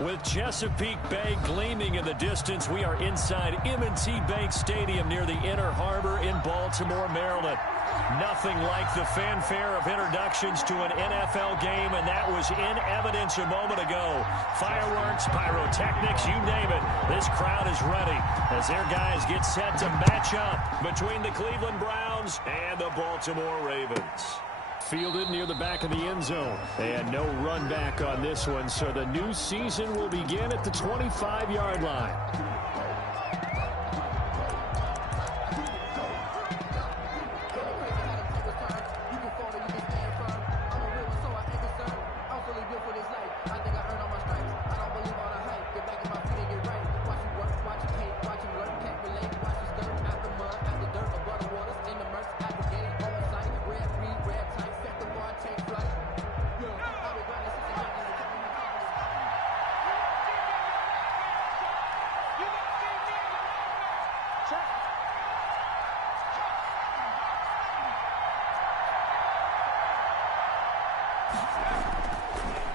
With Chesapeake Bay gleaming in the distance, we are inside M&T Bank Stadium near the Inner Harbor in Baltimore, Maryland. Nothing like the fanfare of introductions to an NFL game, and that was in evidence a moment ago. Fireworks, pyrotechnics, you name it. This crowd is ready as their guys get set to match up between the Cleveland Browns and the Baltimore Ravens. Fielded near the back of the end zone. And no run back on this one, so the new season will begin at the 25-yard line.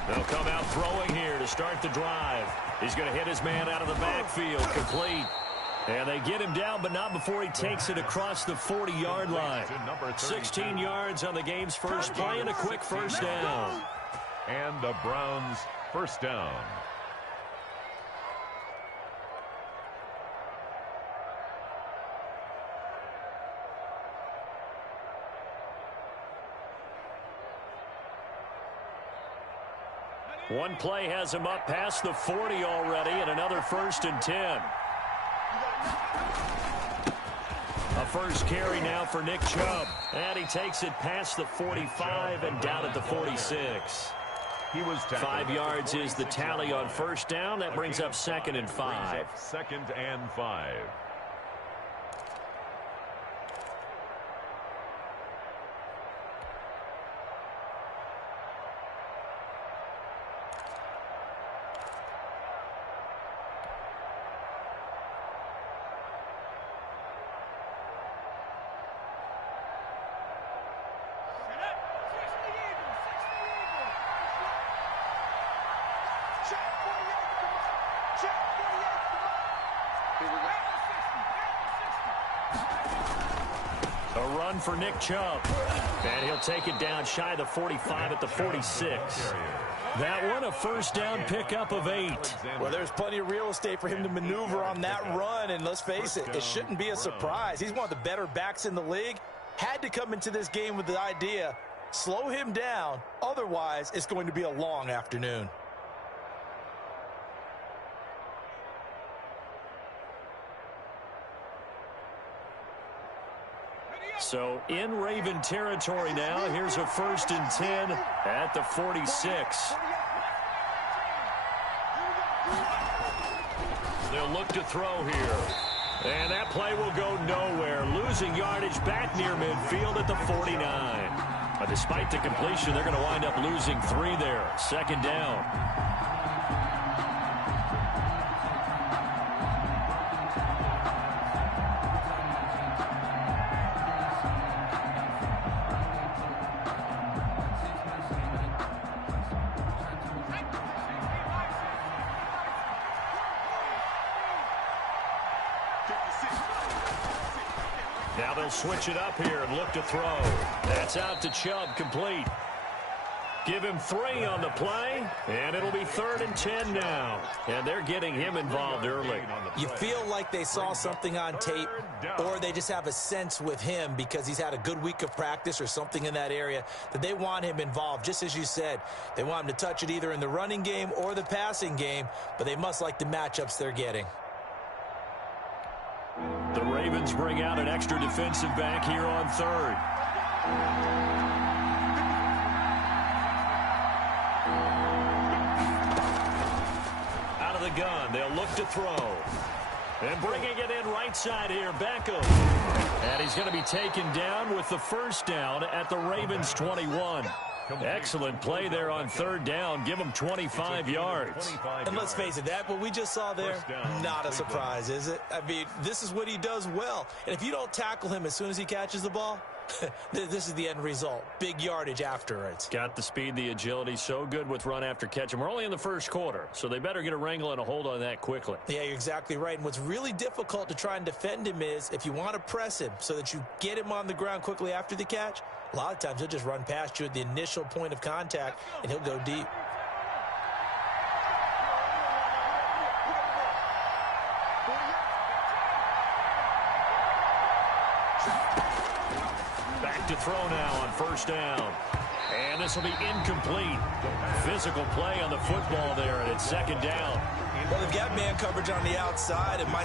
They'll come out throwing here to start the drive. He's going to hit his man out of the backfield, complete. And they get him down, but not before he takes it across the 40-yard line. 16 yards on the game's first play and a quick first down. And the Browns first down. One play has him up past the 40 already, and another 1st and 10. A first carry now for Nick Chubb. And he takes it past the 45 and down at the 46. He was 5 yards is the tally on first down. That brings up 2nd and 5. 2nd and 5. A run for Nick Chubb. And he'll take it down shy of the 45 at the 46. That one a first down pickup of 8. Well, there's plenty of real estate for him to maneuver on that run. And let's face it, it shouldn't be a surprise. He's one of the better backs in the league. Had to come into this game with the idea, slow him down. Otherwise, it's going to be a long afternoon. So in Raven territory now. Here's a 1st and 10 at the 46. They'll look to throw here. And that play will go nowhere. Losing yardage back near midfield at the 49. But despite the completion, they're going to wind up losing 3 there. 2nd down. Now they'll switch it up here and look to throw. That's out to Chubb, complete. Give him 3 on the play, and it'll be 3rd and 10 now. And they're getting him involved early. You feel like they saw something on tape, or they just have a sense with him because he's had a good week of practice or something in that area that they want him involved. Just as you said, they want him to touch it either in the running game or the passing game, but they must like the matchups they're getting. The Ravens bring out an extra defensive back here on 3rd. Out of the gun, they'll look to throw. And bringing it in right side here, Beckham. And he's going to be taken down with the first down at the Ravens 21. Excellent play there on 3rd down. Give him 25 yards. And let's face it, that what we just saw there, not a surprise, is it? I mean, this is what he does well. And if you don't tackle him as soon as he catches the ball, This is the end result. Big yardage afterwards. Got the speed, the agility, so good with run after catch. And we're only in the first quarter, so they better get a wrangle and a hold on that quickly. Yeah, you're exactly right. And what's really difficult to try and defend him is if you want to press him so that you get him on the ground quickly after the catch, a lot of times he'll just run past you at the initial point of contact, and he'll go deep. Back to throw now on first down. And this will be incomplete. Physical play on the football there, and it's second down. Well, they've got man coverage on the outside, and my...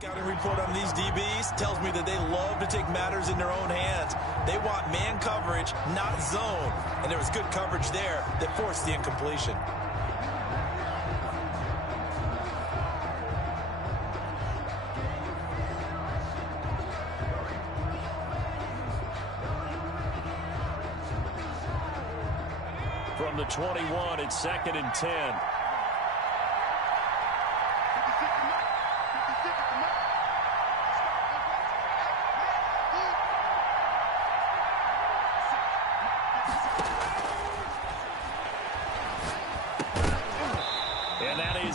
Scouting report on these DBs tells me that they love to take matters in their own hands. They want man coverage, not zone. And there was good coverage there that forced the incompletion. From the 21, it's 2nd and 10.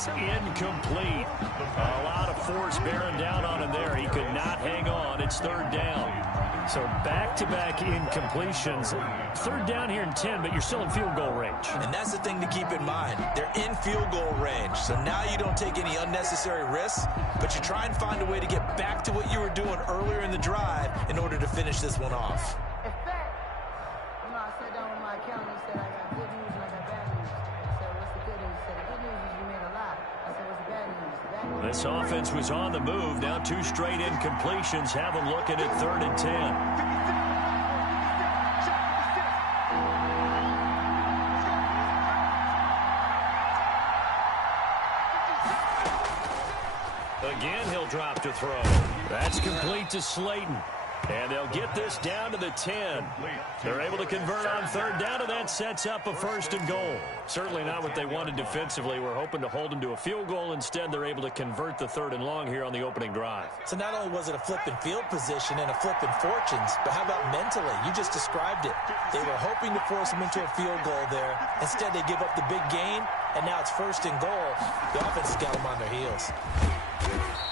Incomplete. A lot of force bearing down on him there. He could not hang on. It's third down. So back-to-back incompletions. Third down here in 10, but you're still in field goal range. And that's the thing to keep in mind. They're in field goal range. So now you don't take any unnecessary risks, but you try and find a way to get back to what you were doing earlier in the drive in order to finish this one off. In fact, I sat down with my accountant and said, I got good news and I got bad news. I said, what's the good news? He said, the good news is you made a lot. I said, what's the bad news? The bad news. This offense was on the move. Now 2 straight incompletions have them looking at 3rd and 10. Again, he'll drop to throw. That's complete to Slayton. And they'll get this down to the 10. They're able to convert on third down, and that sets up a 1st and goal. Certainly not what they wanted defensively. We're hoping to hold them to a field goal. Instead, they're able to convert the 3rd and long here on the opening drive. So not only was it a flipping field position and a flipping fortunes, but how about mentally? You just described it. They were hoping to force them into a field goal there. Instead, they give up the big gain, and now it's 1st and goal. The offense has got them on their heels.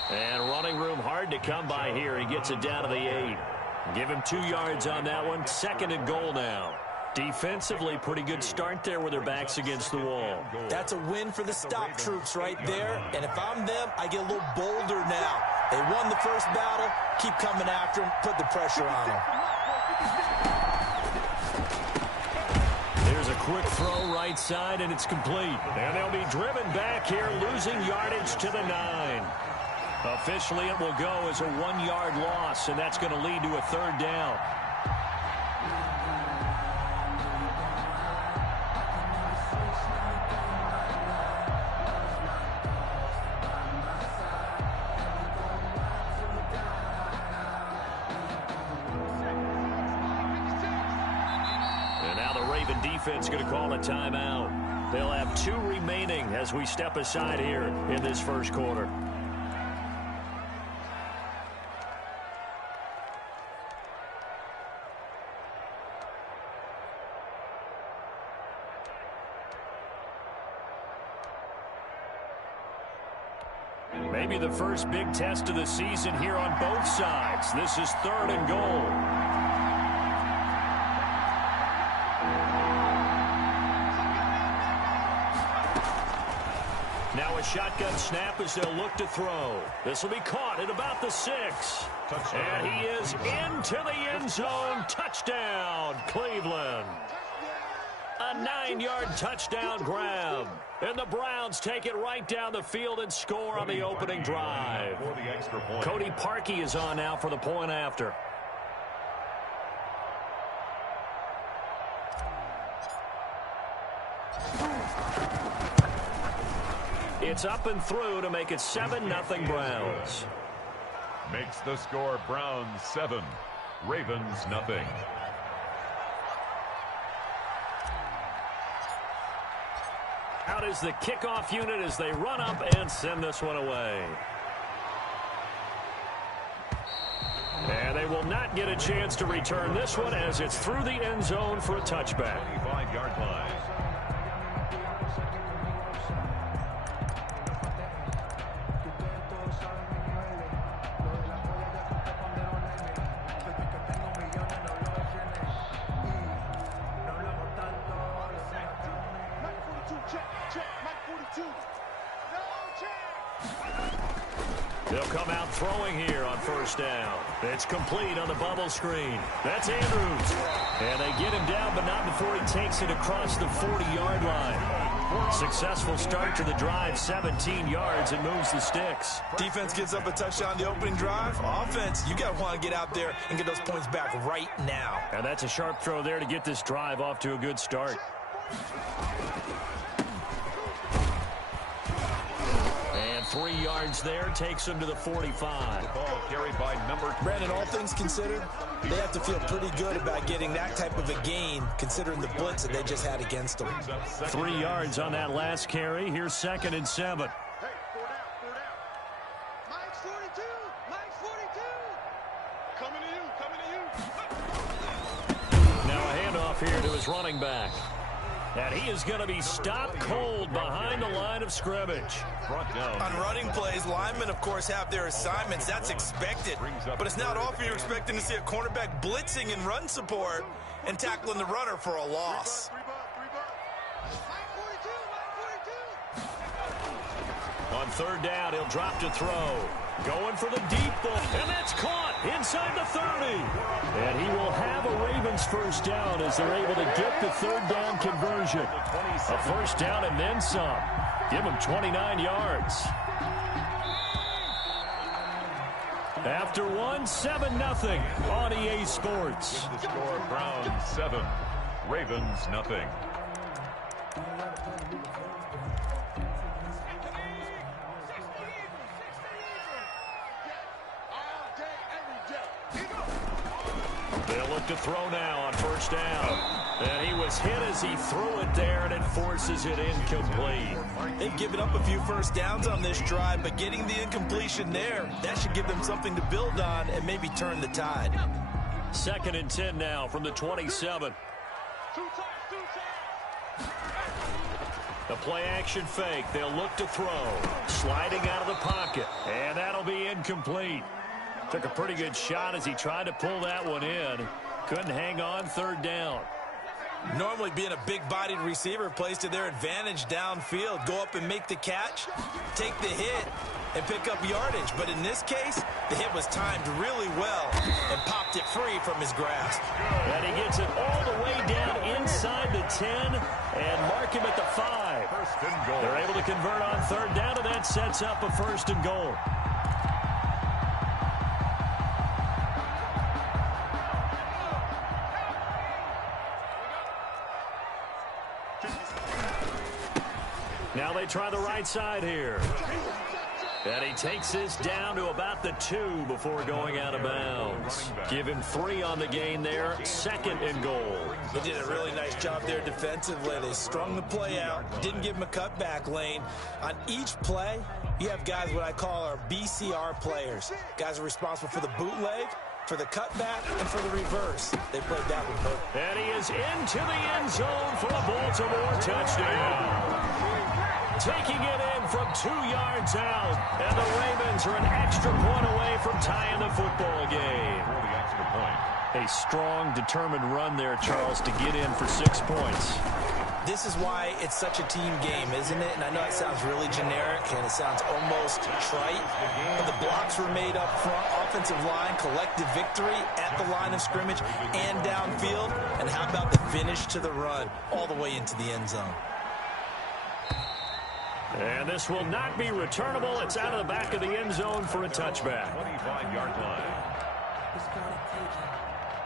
And running room hard to come by here. He gets it down to the 8. Give him 2 yards on that one. 2nd and goal now. Defensively, pretty good start there with their backs against the wall. That's a win for the stop troops right there. And if I'm them, I get a little bolder now. They won the first battle. Keep coming after them. Put the pressure on them. There's a quick throw right side, and it's complete. And they'll be driven back here, losing yardage to the 9. Officially, it will go as a 1-yard loss, and that's going to lead to a 3rd down. And now the Raven defense going to call a timeout. They'll have 2 remaining as we step aside here in this first quarter. Maybe the first big test of the season here on both sides. This is 3rd and goal. shotgun snap as they'll look to throw. This will be caught at about the 6. And he is into the end zone. Touchdown, Cleveland. A 9-yard touchdown grab. And the Browns take it right down the field and score on the opening drive. Cody Parkey is on now for the point after. It's up and through to make it 7-0 Browns. Makes the score Browns 7, Ravens nothing. Out is the kickoff unit as they run up and send this one away. And they will not get a chance to return this one as it's through the end zone for a touchback. 25-yard line. They'll come out throwing here on first down. It's complete on the bubble screen. That's Andrews. And they get him down, but not before he takes it across the 40-yard line. Successful start to the drive, 17 yards, and moves the sticks. Defense gets up a touchdown the opening drive. Offense, you got to want to get out there and get those points back right now. And that's a sharp throw there to get this drive off to a good start. And 3 yards there takes him to the 45. The ball carried by number 2. Brandon, all things considered, they have to feel pretty good about getting that type of a gain considering the blitz that they just had against them. 3 yards on that last carry. Here's 2nd and 7. Hey, 4 down, 4 down. Mike's 42, Mike's 42. Coming to you, coming to you. Now a handoff here to his running back. And he is going to be stopped cold behind the line of scrimmage. Brought down. On running plays, linemen, of course, have their assignments. That's expected. But it's not often you're expecting to see a cornerback blitzing in run support and tackling the runner for a loss. On third down, he'll drop to throw. Going for the deep ball. And that's caught inside the 30. And he will have a Ravens first down as they're able to get the third down conversion. A first down and then some. Give him 29 yards. After one, 7-0 on EA Sports. The score Browns 7, Ravens nothing. They'll look to throw now on first down. And he was hit as he threw it there, and it forces it incomplete. They've given up a few first downs on this drive, but getting the incompletion there, that should give them something to build on and maybe turn the tide. 2nd and 10 now from the 27. The play-action fake. They'll look to throw. Sliding out of the pocket. And that'll be incomplete. Took a pretty good shot as he tried to pull that one in. Couldn't hang on third down. Normally being a big-bodied receiver plays to their advantage downfield. Go up and make the catch, take the hit, and pick up yardage. But in this case, the hit was timed really well and popped it free from his grasp. And he gets it all the way down inside the 10 and mark him at the 5. First and goal. They're able to convert on third down, and that sets up a first and goal. Now they try the right side here. And he takes this down to about the 2 before going out of bounds. Give him 3 on the gain there. 2nd and goal. They did a really nice job there defensively. They strung the play out, didn't give him a cutback lane. On each play, you have guys what I call our BCR players. Guys are responsible for the bootleg, for the cutback, and for the reverse. They played that one perfect. And he is into the end zone for a Baltimore touchdown. Taking it in from 2 yards out. And the Ravens are an extra point away from tying the football game. For the extra point. A strong, determined run there, Charles, to get in for 6 points. This is why it's such a team game, isn't it? And I know it sounds really generic and it sounds almost trite, but the blocks were made up front, offensive line, collective victory at the line of scrimmage and downfield. And how about the finish to the run all the way into the end zone? And this will not be returnable. It's out of the back of the end zone for a touchback. 25-yard line. It's gonna take it.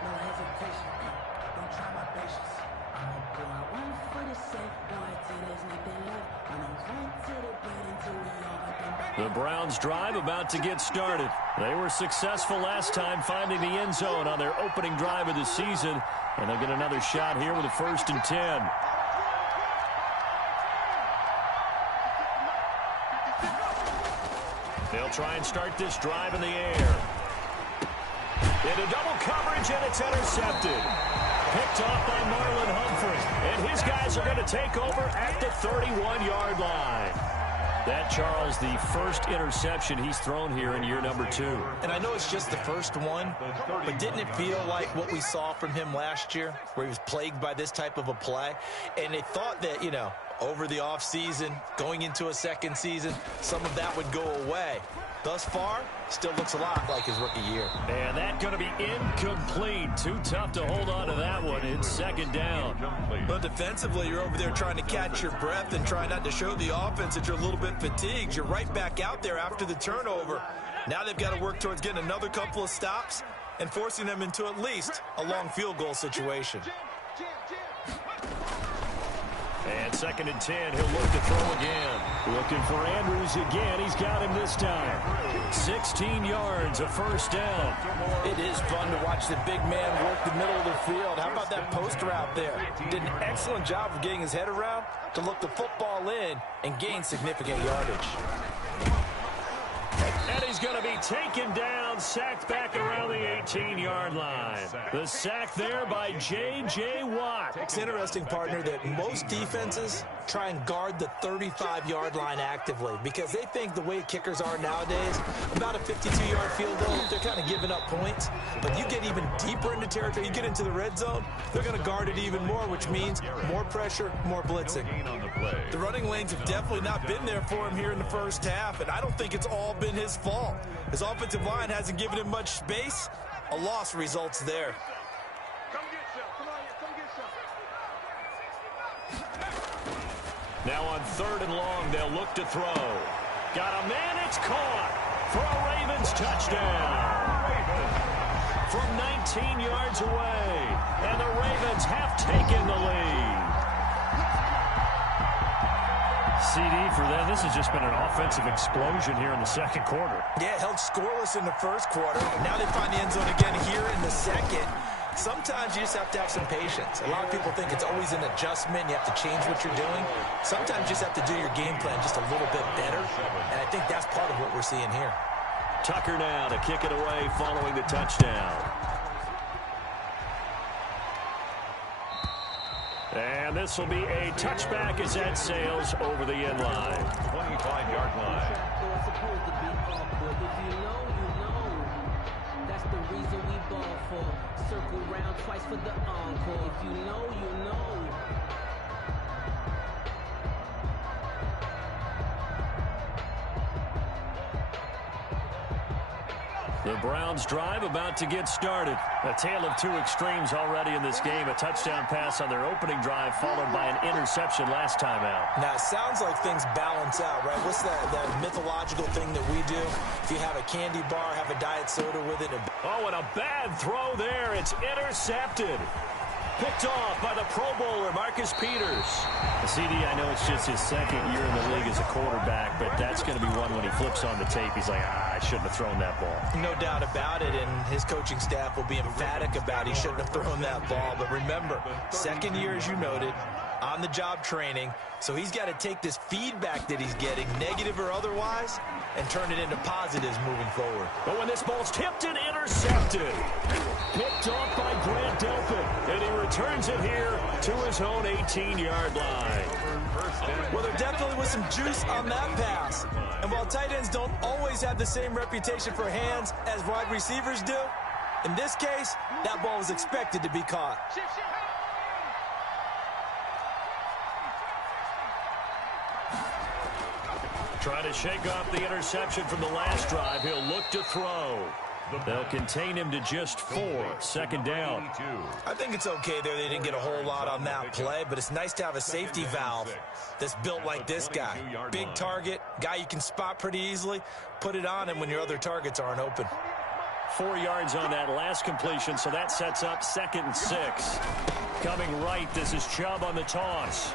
No hesitation. Don't try my patience. I'ma pull out one for the safe. Boy, till there's nothing left. I'ma run to the bed until we all got them back. The Browns drive about to get started. They were successful last time finding the end zone on their opening drive of the season. And they'll get another shot here with a 1st and 10. They'll try and start this drive in the air. Into double coverage, and it's intercepted. Picked off by Marlon Humphrey. And his guys are going to take over at the 31-yard line. That, Charles, the first interception he's thrown here in year number 2. And I know it's just the first one, but didn't it feel like what we saw from him last year, where he was plagued by this type of a play? And they thought that, you know, over the offseason, going into a second season, some of that would go away. Thus far, still looks a lot like his rookie year. And that's going to be incomplete. Too tough to hold on to that one. It's 2nd down. But defensively, you're over there trying to catch your breath and try not to show the offense that you're a little bit fatigued. You're right back out there after the turnover. Now they've got to work towards getting another couple of stops and forcing them into at least a long field goal situation. And 2nd and 10, he'll look to throw again. Looking for Andrews again. He's got him this time. 16 yards, a 1st down. It is fun to watch the big man work the middle of the field. How about that post route there? Did an excellent job of getting his head around to look the football in and gain significant yardage. And he's going to be taken down, sacked back around the 18-yard line. The sack there by J.J. Watt. It's interesting, partner, that most defenses try and guard the 35-yard line actively because they think the way kickers are nowadays, about a 52-yard field goal, they're kind of giving up points. But you get even deeper into territory, you get into the red zone, they're going to guard it even more, which means more pressure, more blitzing. The running lanes have definitely not been there for him here in the first half, and I don't think it's all been his fault. His offensive line hasn't given him much space. A loss results there. Come get some. Come on here. Come get some. Now on 3rd and long, they'll look to throw. Got a man, it's caught for a Ravens touchdown. From 19 yards away, and the Ravens have taken the lead. CD for them. This has just been an offensive explosion here in the 2nd quarter. Yeah, held scoreless in the 1st quarter. Now they find the end zone again here in the 2nd. Sometimes you just have to have some patience. A lot of people think it's always an adjustment. You have to change what you're doing. Sometimes you just have to do your game plan just a little bit better. And I think that's part of what we're seeing here. Tucker now to kick it away following the touchdown. And this will be a touchback as that sails over the end line. 25-yard line. It's supposed to be awkward. If you know, you know. That's the reason we ball for. Circle round twice for the encore. If you know, you know. The Browns drive about to get started. A tale of 2 extremes already in this game. A touchdown pass on their opening drive followed by an interception last time out. Now, it sounds like things balance out, right? What's that mythological thing that we do? If you have a candy bar, have a diet soda with it. Oh, and a bad throw there. It's intercepted. Picked off by the Pro Bowler, Marcus Peters. CD, I know it's just his 2nd year in the league as a quarterback, but that's going to be one when he flips on the tape. He's like, I shouldn't have thrown that ball. No doubt about it, and his coaching staff will be emphatic about he shouldn't have thrown that ball. But remember, 2nd year, as you noted, on-the-job training, so he's got to take this feedback that he's getting, negative or otherwise, and turn it into positives moving forward. But when this ball's tipped and intercepted, picked off by Grant Delpit, and he returns it here to his own 18-yard line. Well, there definitely was some juice on that pass. And while tight ends don't always have the same reputation for hands as wide receivers do, in this case, that ball was expected to be caught. Trying to shake off the interception from the last drive. He'll look to throw. They'll contain him to just 4. Second down. I think it's okay there. They didn't get a whole lot on that play, but it's nice to have a safety valve that's built like this guy. Big target, guy you can spot pretty easily. Put it on him when your other targets aren't open. 4 yards on that last completion, so that sets up 2nd and 6. Coming right, this is Chubb on the toss.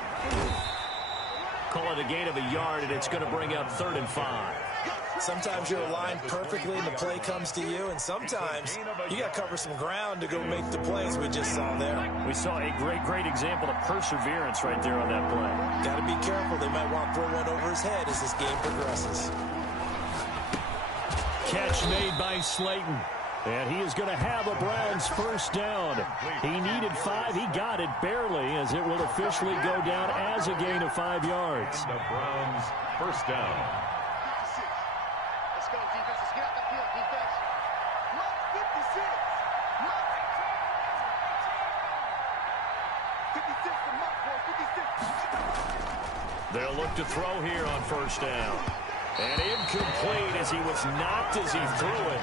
Call it a gain of a yard, and it's going to bring up 3rd and 5. Sometimes you're aligned perfectly and the play comes to you, and sometimes you got to cover some ground to go make the plays we just saw there. We saw a great example of perseverance right there on that play. Got to be careful. They might want to throw one over his head as this game progresses. Catch made by Slayton. And he is going to have a Browns first down. He needed 5. He got it barely, as it will officially go down as a gain of 5 yards. The Browns first down. Let's go, defense. Let's get out the field, defense. Look, 56. Look. 56 to Mark, boy, 56. They'll look to throw here on first down. And incomplete as he was knocked as he threw it.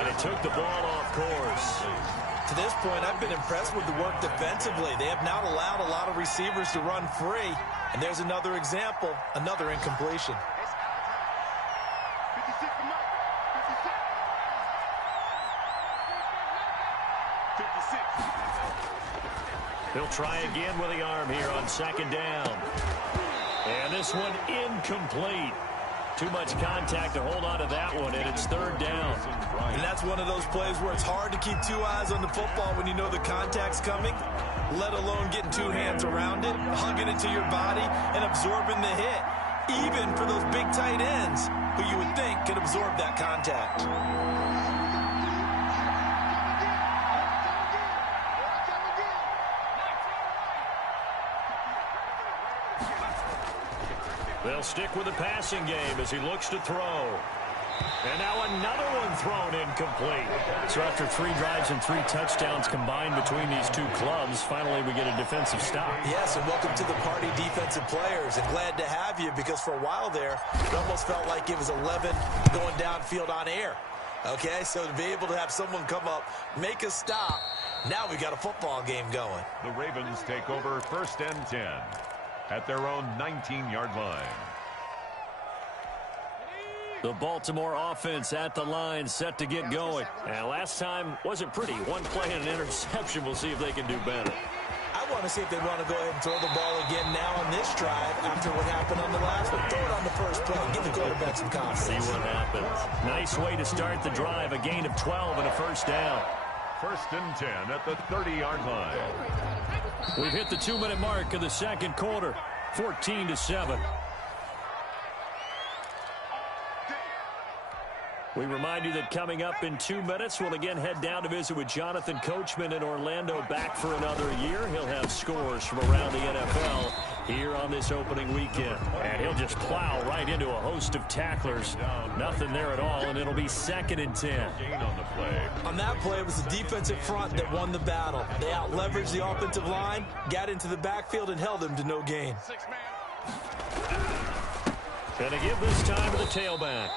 And it took the ball off course. To this point, I've been impressed with the work defensively. They have not allowed a lot of receivers to run free. And there's another example, another incompletion. 56 to Mark. 56. 56. He'll try again with the arm here on second down. And this one incomplete. Too much contact to hold on to that one, and it's third down. And that's one of those plays where it's hard to keep 2 eyes on the football when you know the contact's coming, let alone getting 2 hands around it, hugging it to your body, and absorbing the hit, even for those big tight ends who you would think could absorb that contact. They'll stick with the passing game as he looks to throw. And now another one thrown incomplete. So after 3 drives and 3 touchdowns combined between these two clubs, finally we get a defensive stop. Yes, and welcome to the party, defensive players. And glad to have you, because for a while there, it almost felt like it was 11 going downfield on air. Okay, so to be able to have someone come up, make a stop, now we got a football game going. The Ravens take over 1st and 10 at their own 19-yard line. The Baltimore offense at the line, set to get going. And last time wasn't pretty. 1 play and an interception. We'll see if they can do better. I want to see if they want to go ahead and throw the ball again now on this drive after what happened on the last one. Throw it on the first play. Give the quarterback some confidence. See what happens. Nice way to start the drive. A gain of 12 and a first down. 1st and 10 at the 30-yard line. We've hit the 2-minute mark of the second quarter. 14-7. We remind you that coming up in 2 minutes, we'll again head down to visit with Jonathan Coachman in Orlando, back for another year. He'll have scores from around the NFL here on this opening weekend. And he'll just plow right into a host of tacklers. Nothing there at all, and it'll be 2nd and 10. On that play, it was the defensive front that won the battle. They out-leveraged the offensive line, got into the backfield, and held them to no gain. Gonna give this time to the tailback.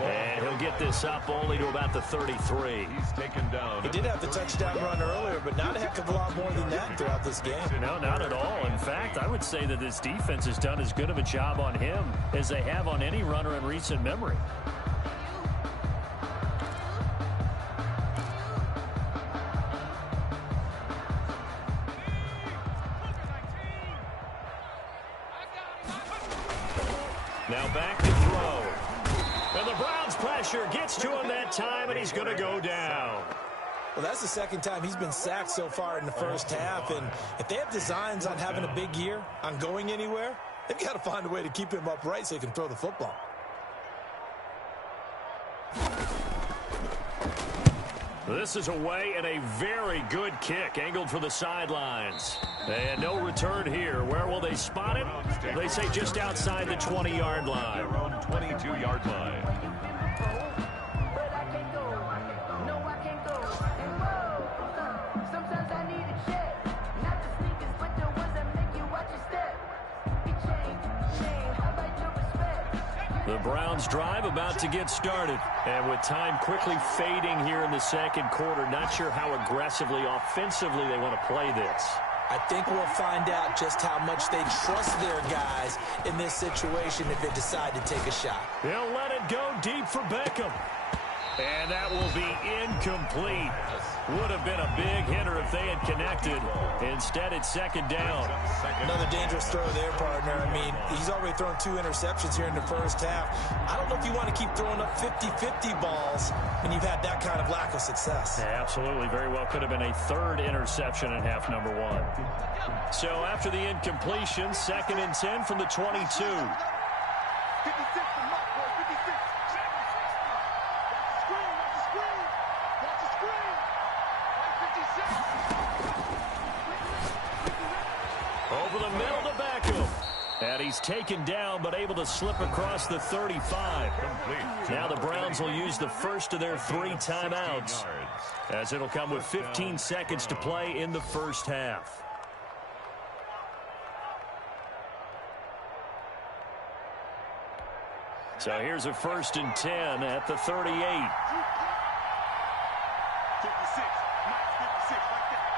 And he'll get this up only to about the 33. He's taken down. He did have the touchdown run earlier, but not a heck of a lot more than that throughout this game. No, not at all. In fact, I would say that this defense has done as good of a job on him as they have on any runner in recent memory. Now back to throw. And the Browns pressure gets to him that time, and he's going to go down. Well, that's the 2nd time he's been sacked so far in the first half. And if they have designs on having a big year, on going anywhere, they've got to find a way to keep him upright so he can throw the football. This is away and a very good kick angled for the sidelines. And no return here. Where will they spot it? They say just outside the 20-yard line. Their own 22-yard line. The Browns drive about to get started. And with time quickly fading here in the second quarter, not sure how aggressively, offensively they want to play this. I think we'll find out just how much they trust their guys in this situation if they decide to take a shot. They'll let it go deep for Beckham. And that will be incomplete. Would have been a big hitter if they had connected. Instead, it's second down. Another dangerous throw there, partner. I mean, he's already thrown 2 interceptions here in the first half. I don't know if you want to keep throwing up 50-50 balls when you've had that kind of lack of success. Yeah, absolutely. Very well could have been a 3rd interception in half number 1. So after the incompletion, 2nd and 10 from the 22. 56 from Mark, boy, 56. Watch the screen. Over the middle to Beckham. And he's taken down, but able to slip across the 35. Now the Browns will use the first of their 3 timeouts, as it'll come with 15 seconds to play in the first half. So here's a 1st and 10 at the 38. 56. Nice, 56 right there.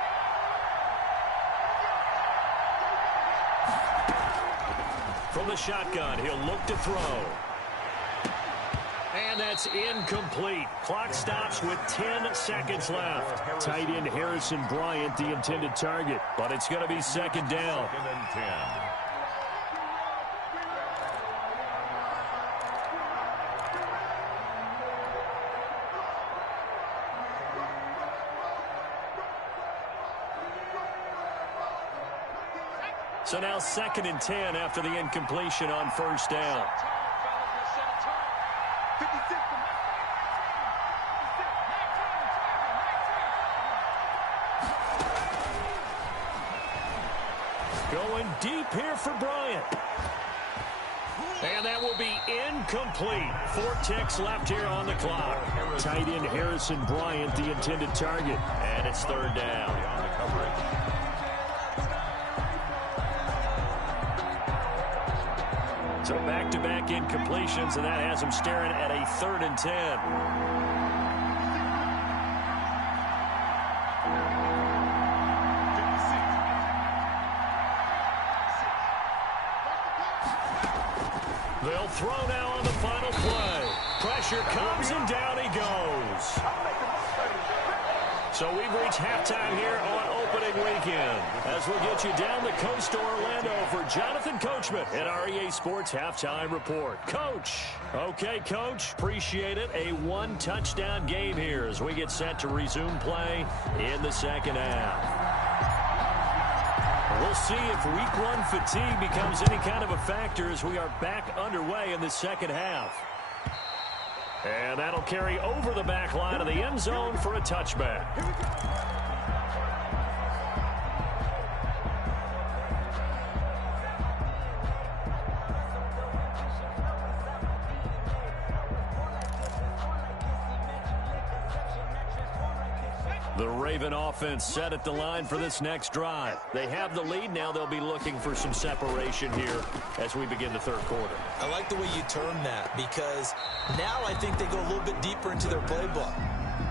From the shotgun, he'll look to throw. And that's incomplete. Clock stops with 10 seconds left. Tight end Harrison Bryant, the intended target. But it's going to be second down. 2nd and 10. So now 2nd and 10 after the incompletion on first down. Going deep here for Bryant. And that will be incomplete. 4 ticks left here on the clock. Tight end Harrison Bryant, the intended target. And it's 3rd down. On the coverage. So back-to-back incompletions, and that has them staring at a 3rd and 10. They'll throw now on the final play. Pressure comes, and down he goes. So we've reached halftime here on opening weekend, as we'll get you down the coast to Orlando for Jonathan Coachman at our EA Sports Halftime Report. Coach. Okay, Coach. Appreciate it. A 1-touchdown game here as we get set to resume play in the second half. We'll see if week 1 fatigue becomes any kind of a factor as we are back underway in the second half. And that'll carry over the back line of the end zone for a touchback. The Raven offense set at the line for this next drive. They have the lead. Now they'll be looking for some separation here as we begin the third quarter. I like the way you term that, because now I think they go a little bit deeper into their playbook.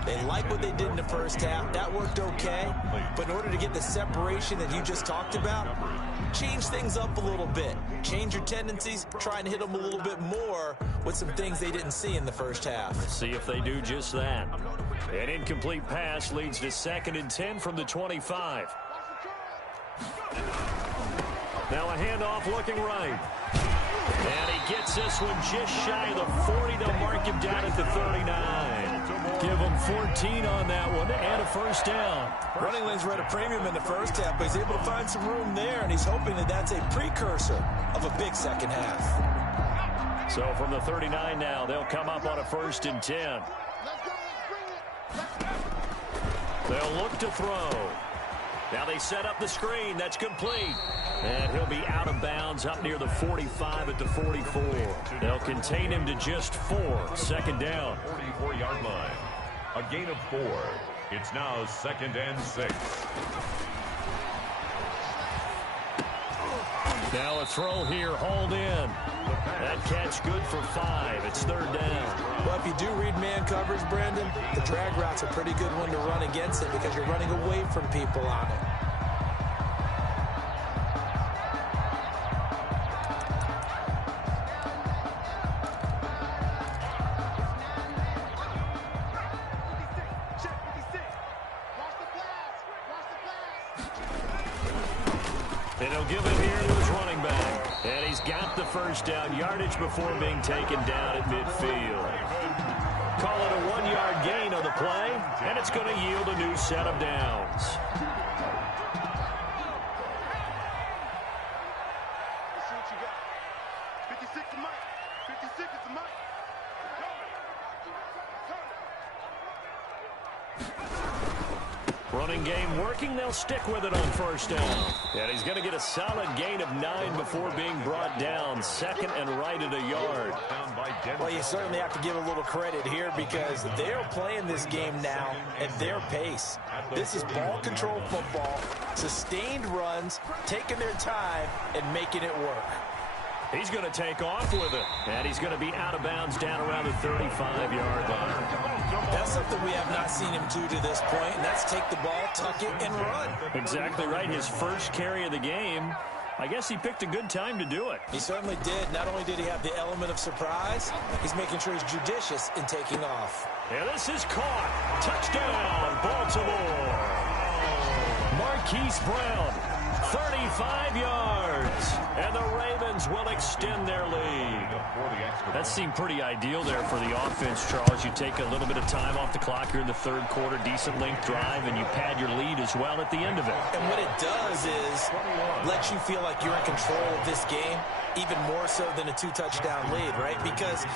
They like what they did in the first half. That worked okay. But in order to get the separation that you just talked about, change things up a little bit. Change your tendencies, try and hit them a little bit more with some things they didn't see in the first half. See if they do just that. An incomplete pass leads to 2nd and 10 from the 25. Now a handoff looking right. And he gets this one just shy of the 40 to mark him down at the 39. Give him 14 on that one and a first down. Running lanes were at a premium in the first half, but he's able to find some room there, and he's hoping that that's a precursor of a big second half. So from the 39 now, they'll come up on a 1st and 10. They'll look to throw. Now they set up the screen. That's complete. And he'll be out of bounds up near the 45 at the 44. They'll contain him to just 4. 2nd down. 44-yard line. A gain of 4. It's now 2nd and 6. Now a throw here, hauled in. That catch good for 5. It's 3rd down. Well, if you do read man coverage, Brandon, the drag route's a pretty good one to run against it because you're running away from people on it. And he'll give it here to his running back. And he's got the first down yardage before being taken down at midfield. Call it a 1-yard gain on the play, and it's going to yield a new set of downs. Let's see what you got. 56 to Mike. 56 is to Mike. Running game working. They'll stick with it on first down. And he's going to get a solid gain of 9 before being brought down. 2nd and right at a yard. Well, you certainly have to give a little credit here because they're playing this game now at their pace. This is ball control football, sustained runs, taking their time, and making it work. He's going to take off with it. And he's going to be out of bounds down around the 35-yard line. That's something we have not seen him do to this point, and that's take the ball, tuck it, and run. Exactly right. His first carry of the game. I guess he picked a good time to do it. He certainly did. Not only did he have the element of surprise, he's making sure he's judicious in taking off. And this is caught. Touchdown, Baltimore. Marquise Brown, 35 yards. And the Ravens will extend their lead. That seemed pretty ideal there for the offense, Charles. You take a little bit of time off the clock here in the 3rd quarter, decent length drive, and you pad your lead as well at the end of it. And what it does is let you feel like you're in control of this game, even more so than a 2-touchdown lead, right? Because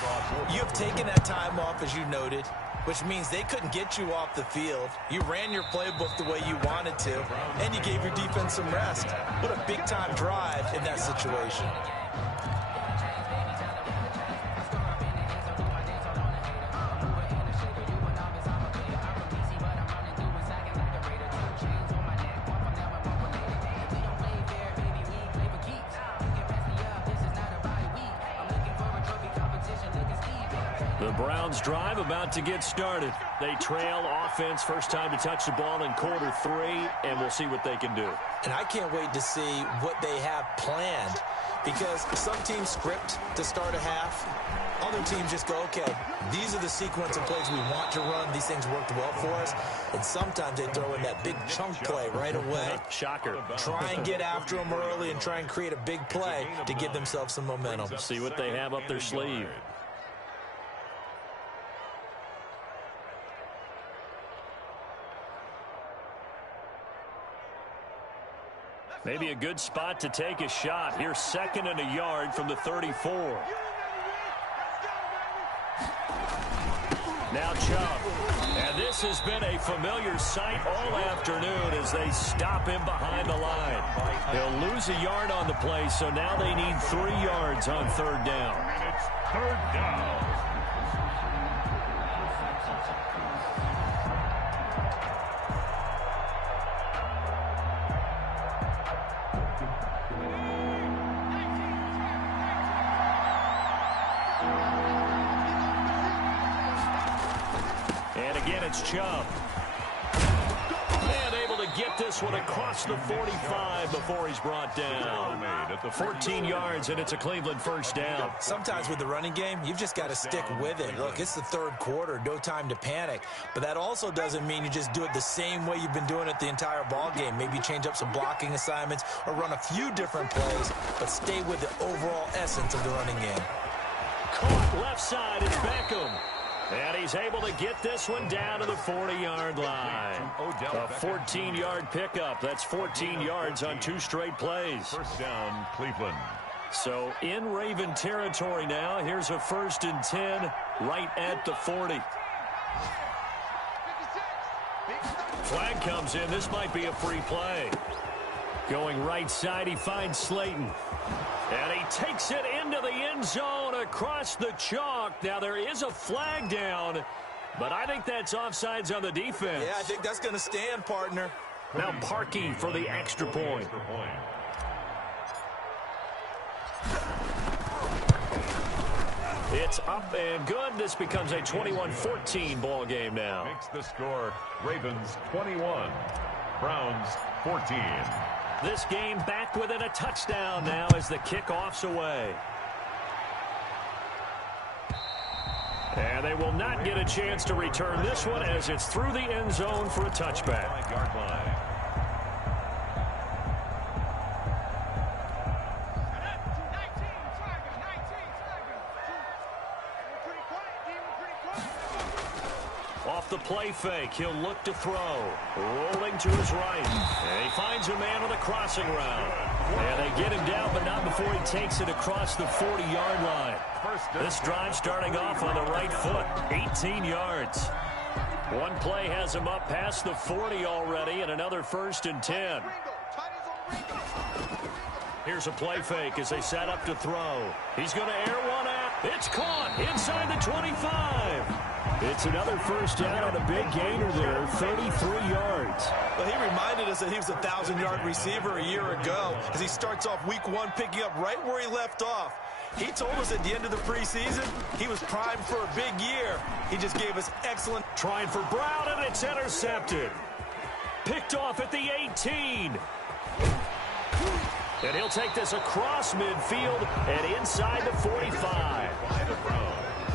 you have taken that time off, as you noted, which means they couldn't get you off the field. You ran your playbook the way you wanted to, and you gave your defense some rest. What a big-time drive in that situation. The Browns drive about to get started. They trail offense, first time to touch the ball in quarter 3, and we'll see what they can do. And I can't wait to see what they have planned because some teams script to start a half. Other teams just go, okay, these are the sequence of plays we want to run. These things worked well for us. And sometimes they throw in that big chunk play right away. Shocker. Try and get after them early and try and create a big play to give themselves some momentum. See what they have up their sleeve. Maybe a good spot to take a shot. Here's 2nd and a yard from the 34. Now Chubb. And this has been a familiar sight all afternoon as they stop him behind the line. He'll lose a yard on the play, so now they need 3 yards on 3rd down. And it's 3rd down. Again, it's Chubb. And able to get this one across the 45 before he's brought down. 14 yards, and it's a Cleveland first down. Sometimes with the running game, you've just got to stick with it. Look, it's the 3rd quarter, no time to panic. But that also doesn't mean you just do it the same way you've been doing it the entire ball game. Maybe change up some blocking assignments or run a few different plays, but stay with the overall essence of the running game. Caught left side is Beckham. And he's able to get this one down to the 40-yard line. A 14-yard pickup. That's 14 yards on 2 straight plays. First down, Cleveland. So in Raven territory now. Here's a 1st and 10 right at the 40. Flag comes in. This might be a free play. Going right side, he finds Slayton. And he takes it into the end zone across the chalk. Now, there is a flag down, but I think that's offsides on the defense. Yeah, I think that's going to stand, partner. Now Parkey for the extra point. It's up and good. This becomes a 21-14 ball game now. Makes the score Ravens 21, Browns 14. This game back within a touchdown now as the kickoff's away. And they will not get a chance to return this one as it's through the end zone for a touchback. Yard line. Off the play fake, he'll look to throw. Rolling to his right. And he finds a man on the crossing route. And they get him down, but not before he takes it across the 40-yard line. This drive starting off on the right foot, 18 yards. One play has him up past the 40 already, and another 1st and 10. Here's a play fake as they set up to throw. He's going to air one out. It's caught inside the 25. It's another 1st down on a big gainer there, 33 yards. Well, he reminded us that he was a 1,000-yard receiver a year ago as he starts off week 1 picking up right where he left off. He told us at the end of the preseason he was primed for a big year. He just gave us excellent. Trying for Brown, and it's intercepted. Picked off at the 18. And he'll take this across midfield and inside the 45.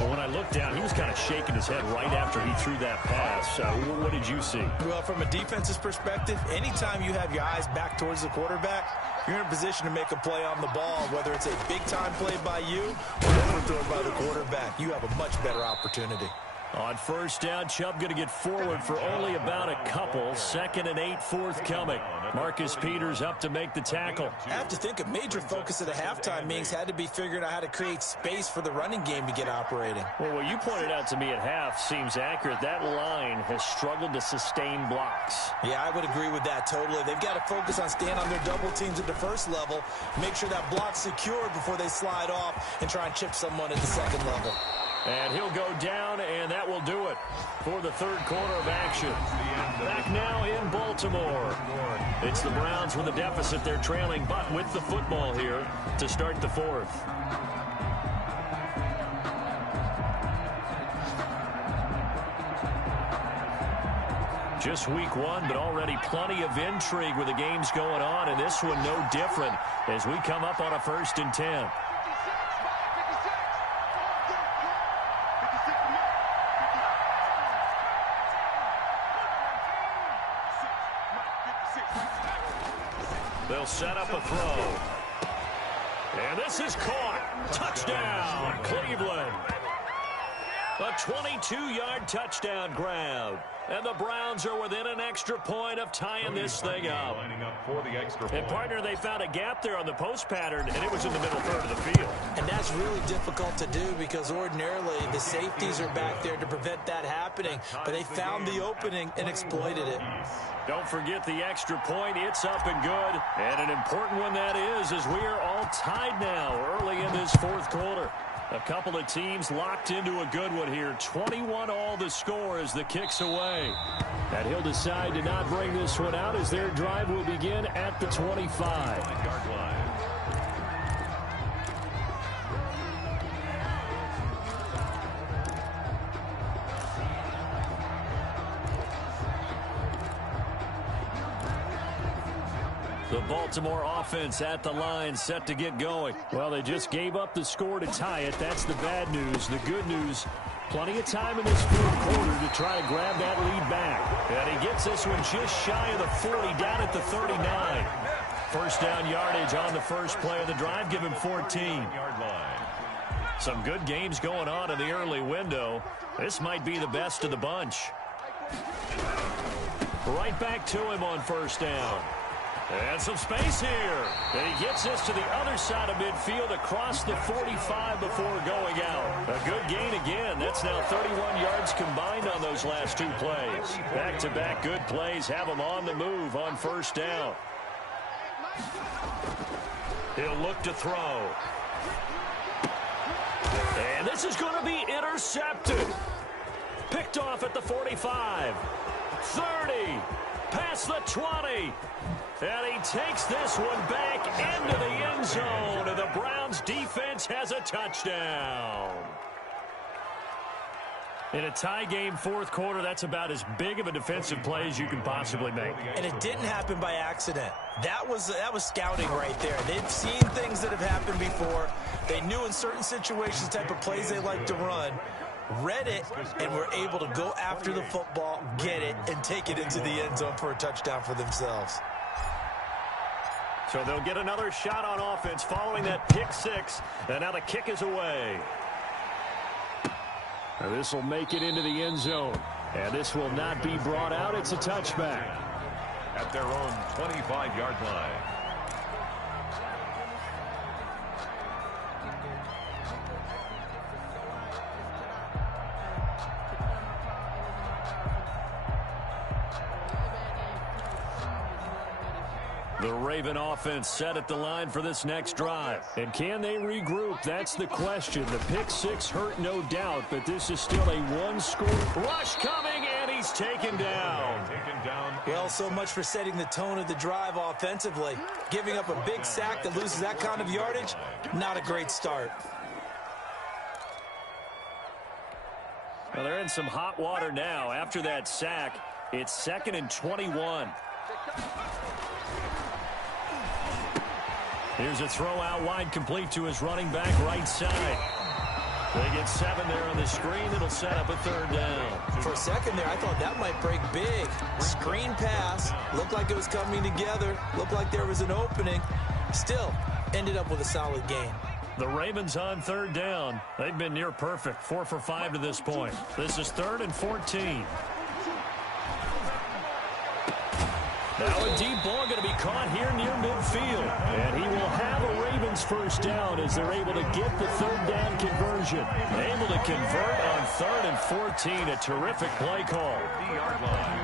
Well, when I looked down, he was kind of shaking his head right after he threw that pass. What did you see? Well, from a defense's perspective, anytime you have your eyes back towards the quarterback, you're in a position to make a play on the ball, whether it's a big-time play by you or overthrown by the quarterback. You have a much better opportunity. On 1st down, Chubb going to get forward for only about a couple. 2nd and 8 forthcoming. Marcus Peters up to make the tackle. I have to think a major focus of the halftime meetings had to be figuring out how to create space for the running game to get operating. Well, what you pointed out to me at half seems accurate. That line has struggled to sustain blocks. Yeah, I would agree with that totally. They've got to focus on staying on their double teams at the first level, make sure that block's secured before they slide off and try and chip someone at the second level. And he'll go down, and that will do it for the 3rd quarter of action. Back now in Baltimore. It's the Browns with a deficit. They're trailing, but with the football here to start the 4th. Just week 1, but already plenty of intrigue with the games going on, and this one no different as we come up on a 1st and 10. They'll set up a throw. And this is caught. Touchdown, Cleveland. A 22-yard touchdown grab. And the Browns are within an extra point of tying this thing up. And, partner, they found a gap there on the post pattern, and it was in the middle third of the field. And that's really difficult to do because ordinarily the safeties are back there to prevent that happening. But they found the opening and exploited it. Don't forget the extra point. It's up and good. And an important one that is, as we are all tied now early in this 4th quarter. A couple of teams locked into a good one here. 21 all the score as the kick's away. And he'll decide to not bring this one out as their drive will begin at the 25-yard line. The Baltimore offense at the line, set to get going. Well, they just gave up the score to tie it. That's the bad news. The good news, plenty of time in this 4th quarter to try to grab that lead back. And he gets this one just shy of the 40, down at the 39. 1st down yardage on the first play of the drive. Give him 14. Some good games going on in the early window. This might be the best of the bunch. Right back to him on 1st down. And some space here. And he gets this to the other side of midfield across the 45 before going out. A good gain again. That's now 31 yards combined on those last 2 plays. Back-to-back good plays have him on the move on 1st down. He'll look to throw. And this is going to be intercepted. Picked off at the 45. 30. Past the 20. And he takes this one back into the end zone. And the Browns defense has a touchdown. In a tie game fourth quarter, that's about as big of a defensive play as you can possibly make. And it didn't happen by accident. That was scouting right there. They've seen things that have happened before. They knew in certain situations the type of plays they like to run, read it, and were able to go after the football, get it, and take it into the end zone for a touchdown for themselves. So they'll get another shot on offense following that pick six, and now the kick is away. This will make it into the end zone, and this will not be brought out. It's a touchback. At their own 25-yard line. The Raven offense set at the line for this next drive. And can they regroup? That's the question. The pick six hurt, no doubt, but this is still a one-score rush coming, and he's taken down. Well, so much for setting the tone of the drive offensively. Giving up a big sack that loses that kind of yardage, not a great start. Well, they're in some hot water now. After that sack, it's 2nd and 21. Here's a throw out wide, complete to his running back right side. They get 7 there on the screen. It'll set up a third down. For a second there, I thought that might break big. Screen pass. Looked like it was coming together. Looked like there was an opening. Still, ended up with a solid gain. The Ravens on third down. They've been near perfect. 4 for 5 to this point. This is 3rd and 14. Now a deep ball going to be caught here near midfield. And he will have a Ravens first down as they're able to get the third down conversion. Able to convert on 3rd and 14. A terrific play call. Yard line.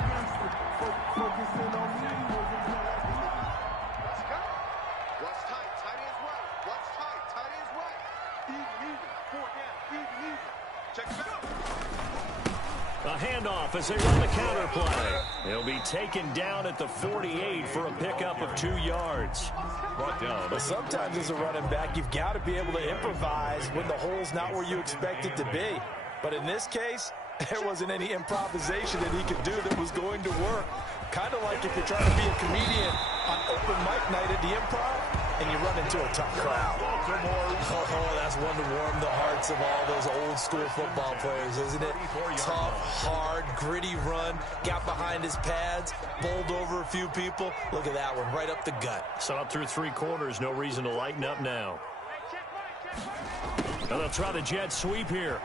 What's tight? Tight is right. What's tight? Tight is right. Even. 4 down. Even. Check it out. A handoff as they run the counter play. He'll be taken down at the 48 for a pickup of 2 yards. Brought down. But sometimes as a running back, you've got to be able to improvise when the hole's not where you expect it to be. But in this case, there wasn't any improvisation that he could do that was going to work. Kind of like if you're trying to be a comedian on open mic night at the Improv and you run into a tough crowd. Oh, that's one to warm the hearts of all those old school football players, isn't it? Tough, hard, gritty run, got behind his pads, bowled over a few people. Look at that one, right up the gut. So up through 3 quarters, no reason to lighten up now. Now they'll try the jet sweep here.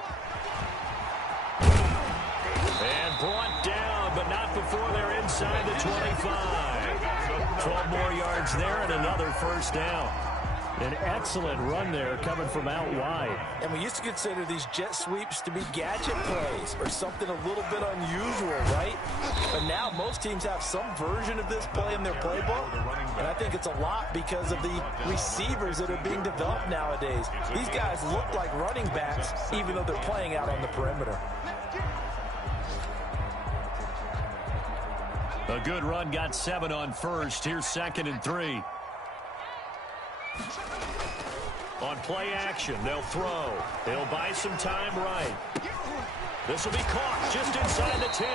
And brought down, but not before they're inside the 25. 12 more yards there and another first down. An excellent run there coming from out wide. And we used to consider these jet sweeps to be gadget plays or something a little bit unusual, right? But now most teams have some version of this play in their playbook. And I think it's a lot because of the receivers that are being developed nowadays. These guys look like running backs even though they're playing out on the perimeter. A good run, got 7 on first. Here's 2nd and 3. On play action, they'll throw. They'll buy some time right. This will be caught just inside the 10.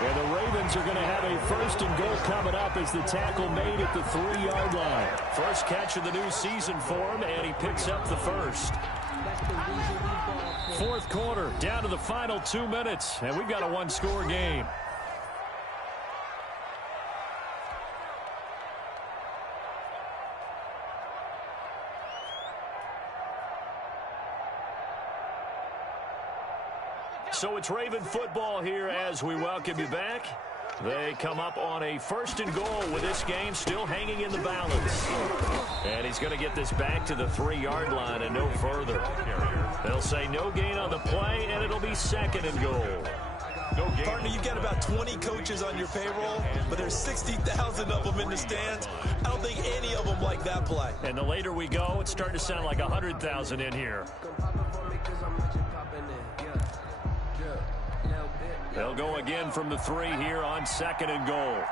And the Ravens are going to have a 1st and goal coming up as the tackle made at the 3-yard line. First catch of the new season for him, and he picks up the first. 4th quarter, down to the final 2 minutes, and we've got a 1-score game. So it's Raven football here as we welcome you back. They come up on a 1st and goal with this game still hanging in the balance. And he's going to get this back to the 3-yard line and no further. They'll say no gain on the play, and it'll be 2nd and goal. Partner, you've got about 20 coaches on your payroll, but there's 60,000 of them in the stands. I don't think any of them like that play. And the later we go, it's starting to sound like 100,000 in here. They'll go again from the 3 here on 2nd and goal.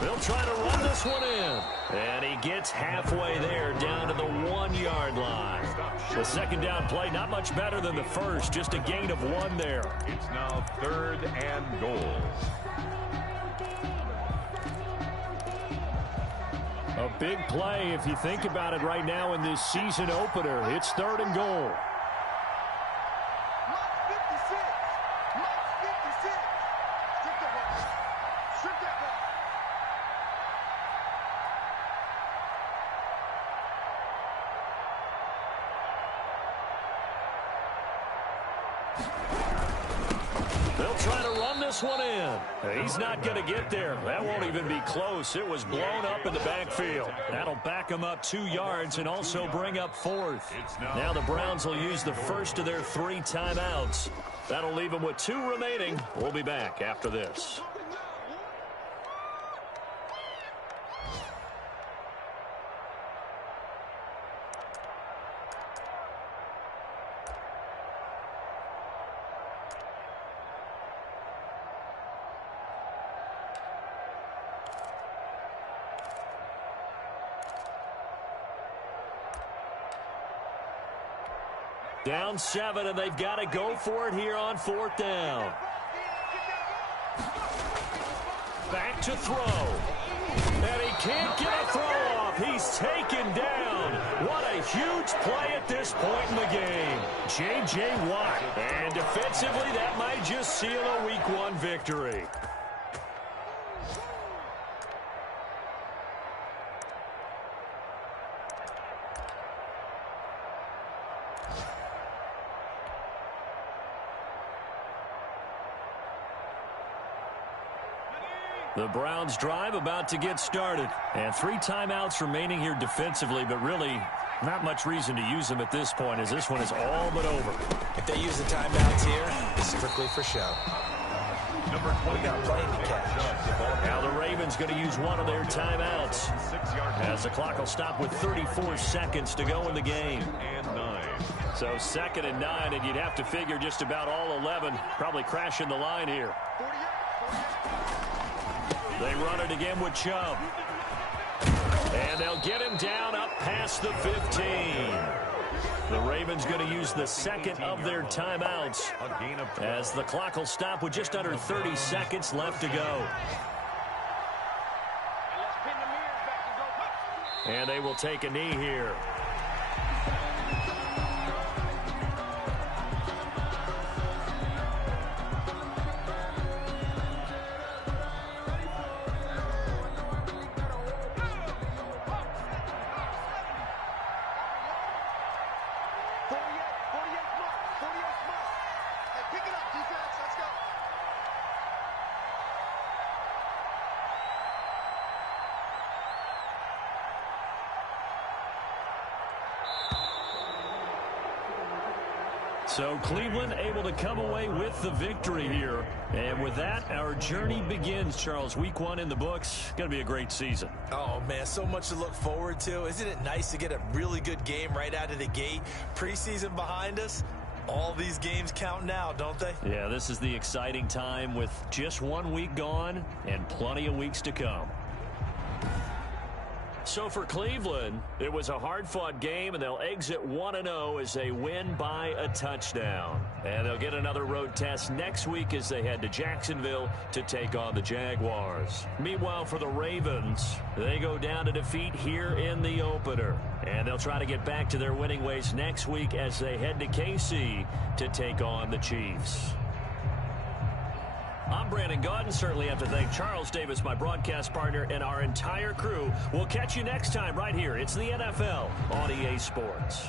They'll try to run this one in. And he gets halfway there, down to the 1-yard line. The second down play, not much better than the first, just a gain of 1 there. It's now 3rd and goal. A big play if you think about it right now in this season opener. It's 3rd and goal. They'll try to run this one in. He's not going to get there. That won't even be close. It was blown up in the backfield. That'll back them up 2 yards and also bring up 4th. Now the Browns will use the first of their 3 timeouts. That'll leave them with 2 remaining. We'll be back after this. Down 7, and they've got to go for it here on 4th down. Back to throw. And he can't get a throw off. He's taken down. What a huge play at this point in the game. J.J. Watt. And defensively, that might just seal a Week 1 victory. The Browns drive about to get started. And 3 timeouts remaining here defensively, but really not much reason to use them at this point as this one is all but over. If they use the timeouts here, it's strictly for show. Number 20. Got playing to catch. Now the Ravens going to use one of their timeouts as the clock will stop with 34 seconds to go in the game. And 9. So 2nd and 9, and you'd have to figure just about all 11 probably crashing the line here. They run it again with Chubb. And they'll get him down up past the 15. The Ravens going to use the 2nd of their timeouts as the clock will stop with just under 30 seconds left to go. And they will take a knee here. So Cleveland able to come away with the victory here. And with that, our journey begins, Charles. Week 1 in the books. Going to be a great season. Oh, man, so much to look forward to. Isn't it nice to get a really good game right out of the gate? Preseason behind us. All these games count now, don't they? Yeah, this is the exciting time with just 1 week gone and plenty of weeks to come. So for Cleveland, it was a hard-fought game, and they'll exit 1-0 as they win by a touchdown. And they'll get another road test next week as they head to Jacksonville to take on the Jaguars. Meanwhile, for the Ravens, they go down to defeat here in the opener. And they'll try to get back to their winning ways next week as they head to KC to take on the Chiefs. I'm Brandon Gaudin. Certainly have to thank Charles Davis, my broadcast partner, and our entire crew. We'll catch you next time right here. It's the NFL on EA Sports.